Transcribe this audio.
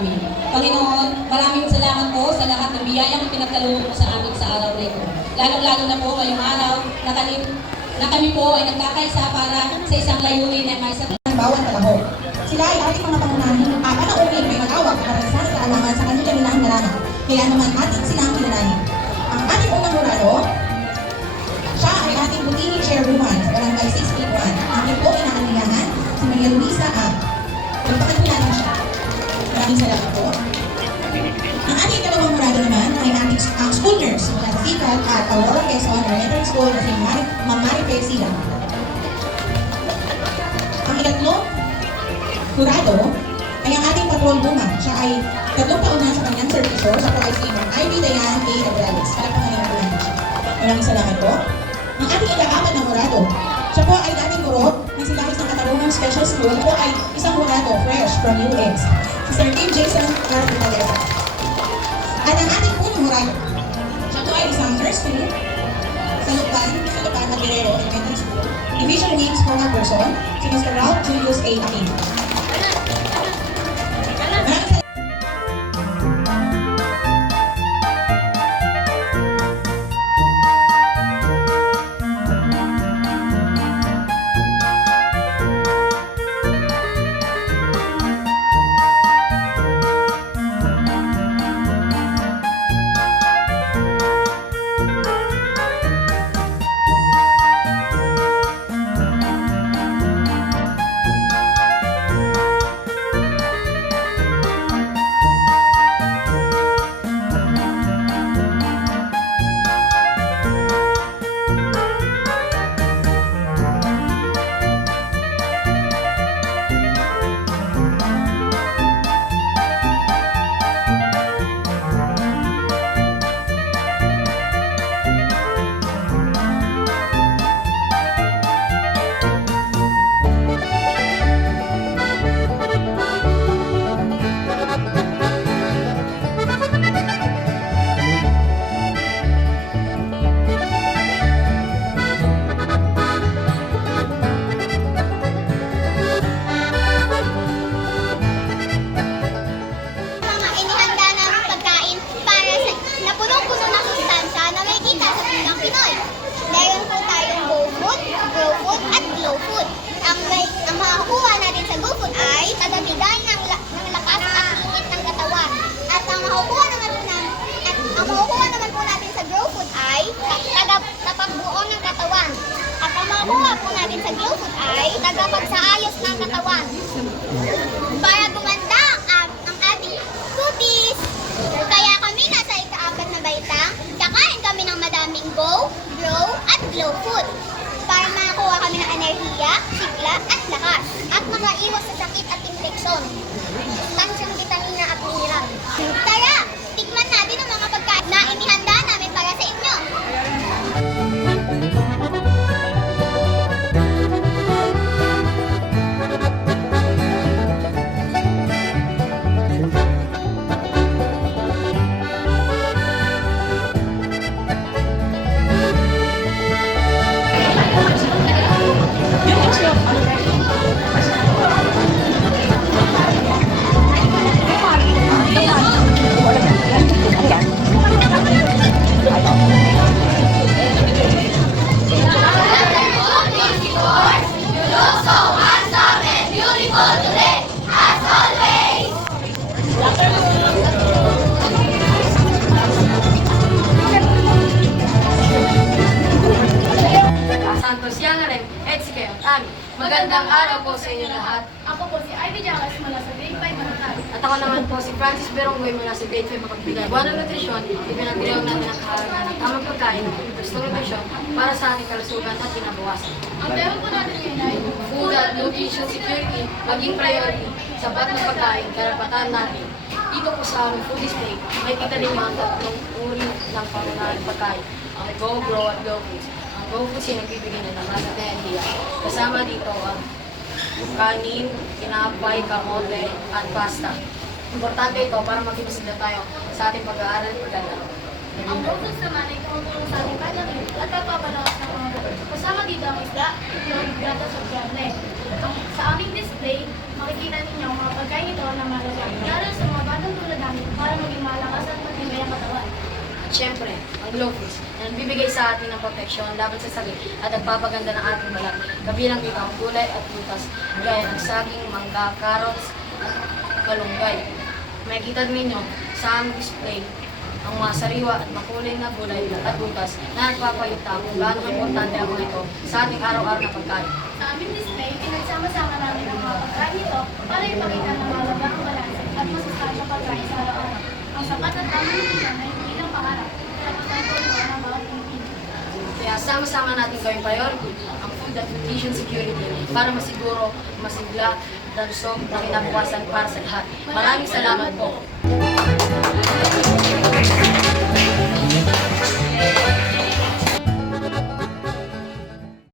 namin. Panginoon, maraming salamat po sa lahat ng biyayang pinagkaloob mo sa amin sa araw na ito. Lalo-lalo na po ngayong araw na kami, na kami po ay nagkakaisa para sa isang layunin na may sa ng bawat kalahok. Sila ay ating mga pangunahin, uh, panauhin may mag-awak para sa kaalaman sa kanilang minahangalanan. Kaya naman ating silang mula sa Sikat at Aurora Quezon Elementary School na si Mari, Ma'am Marife Sila. Ang ikatlong kurado ay ang ating patrol buma. Siya ay tatlong taon na sa kanyang servisyo sa Pro-IC ng Ivy Dayan A. Abrales. Para pangalan po natin siya. Maraming salamat po. Ang ating ika-apat na murado. Siya po ay dating guro ng Silahis ng Katarungan Special School. Ito ay isang murado fresh from UX. Si Sir Tim Jason. Pinalera. At ang ating punong murado. Siya po ay isang nurse too sa Lupan, sa Lupan, Maguilero Elementary School. Division Wings for one person, si Mr. Ralph Julius A. Amin. Ay tagabigay ng, ng lakas at init ng katawan. At ang makukuha naman po natin, at ang makukuha naman po natin sa grow food ay taga, tapagbuo ng katawan. At ang makukuha po natin sa glow food ay tagapagsaayos ng katawan para gumanda ang, ang ating kutis. Kaya kami nasa ikaapat na baitang, kakain kami ng madaming go, grow, at glow food. Para makakuha kami ng enerhiya, sigla, at lakas. At makaiwas sa sakit at 少女 Magandang araw po sa inyo lahat. Ako po si Ivy Jacas mula sa grade 5 Manatag. At ako naman po si Francis Beronggoy mula sa grade 5 makagbigay. Buwan ng nutrisyon, ipinagdilaw natin ang kahalagan ng tamang pagkain, gustong nutrisyon para sa ating kalusugan at kinabukasan. Ang tema po natin ngayon ay Food at nutrition security, maging priority, sapat na pagkain, karapatan natin. Dito po sa aming food display, may kita rin mga tatlong uri ng pangunahing pagkain. Ang Go, Grow at Go Foods. Ang Go Foods ay nagbibigay ng lakas at enerhiya. Kasama dito ang kanin, tinapay, kamote, at pasta. Importante ito para magkimasida tayo sa ating pag-aaral at paglalaro. ang focus naman ay tumutulong sa ating kanyang at papapalakas ng mga. Kasama dito ang isda, itlog, gatas at karne. Sa aming display, makikita ninyo ang mga pagkain ito na malagang lalo sa mga batang At syempre, ang Glow Foods na nagbibigay sa atin ng proteksyon laban sa sakit at nagpapaganda ng ating balat. Kabilang dito ang gulay at prutas gaya ng saging, mangga, carrots, at kalunggay. Makikita ninyo sa aming display ang mga sariwa at makulay na gulay at butas na nagpapayuta kung gaano importante ang ito sa ating araw-araw na pagkain. Sa aming display, pinagsama-sama namin ang mga pagkain nito para ipakita ng mahalaga ang balanse at masustansya pagkain sa araw-araw. Ang sapat at tamang lang pangarap. Kaya sama-sama natin gawing priority ang food at nutrition security para masiguro, masigla, dalusog na kinabukasan para sa lahat. Maraming salamat po.